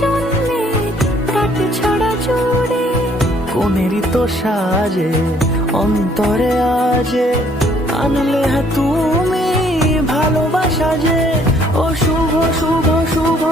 জন্মে কাট ছড়া জুড়ে কোনেরই তো সাজে অন্তরে আজে আনলে হ্যাঁ তুমি ভালোবাসা যে ও শুভ শুভ শুভ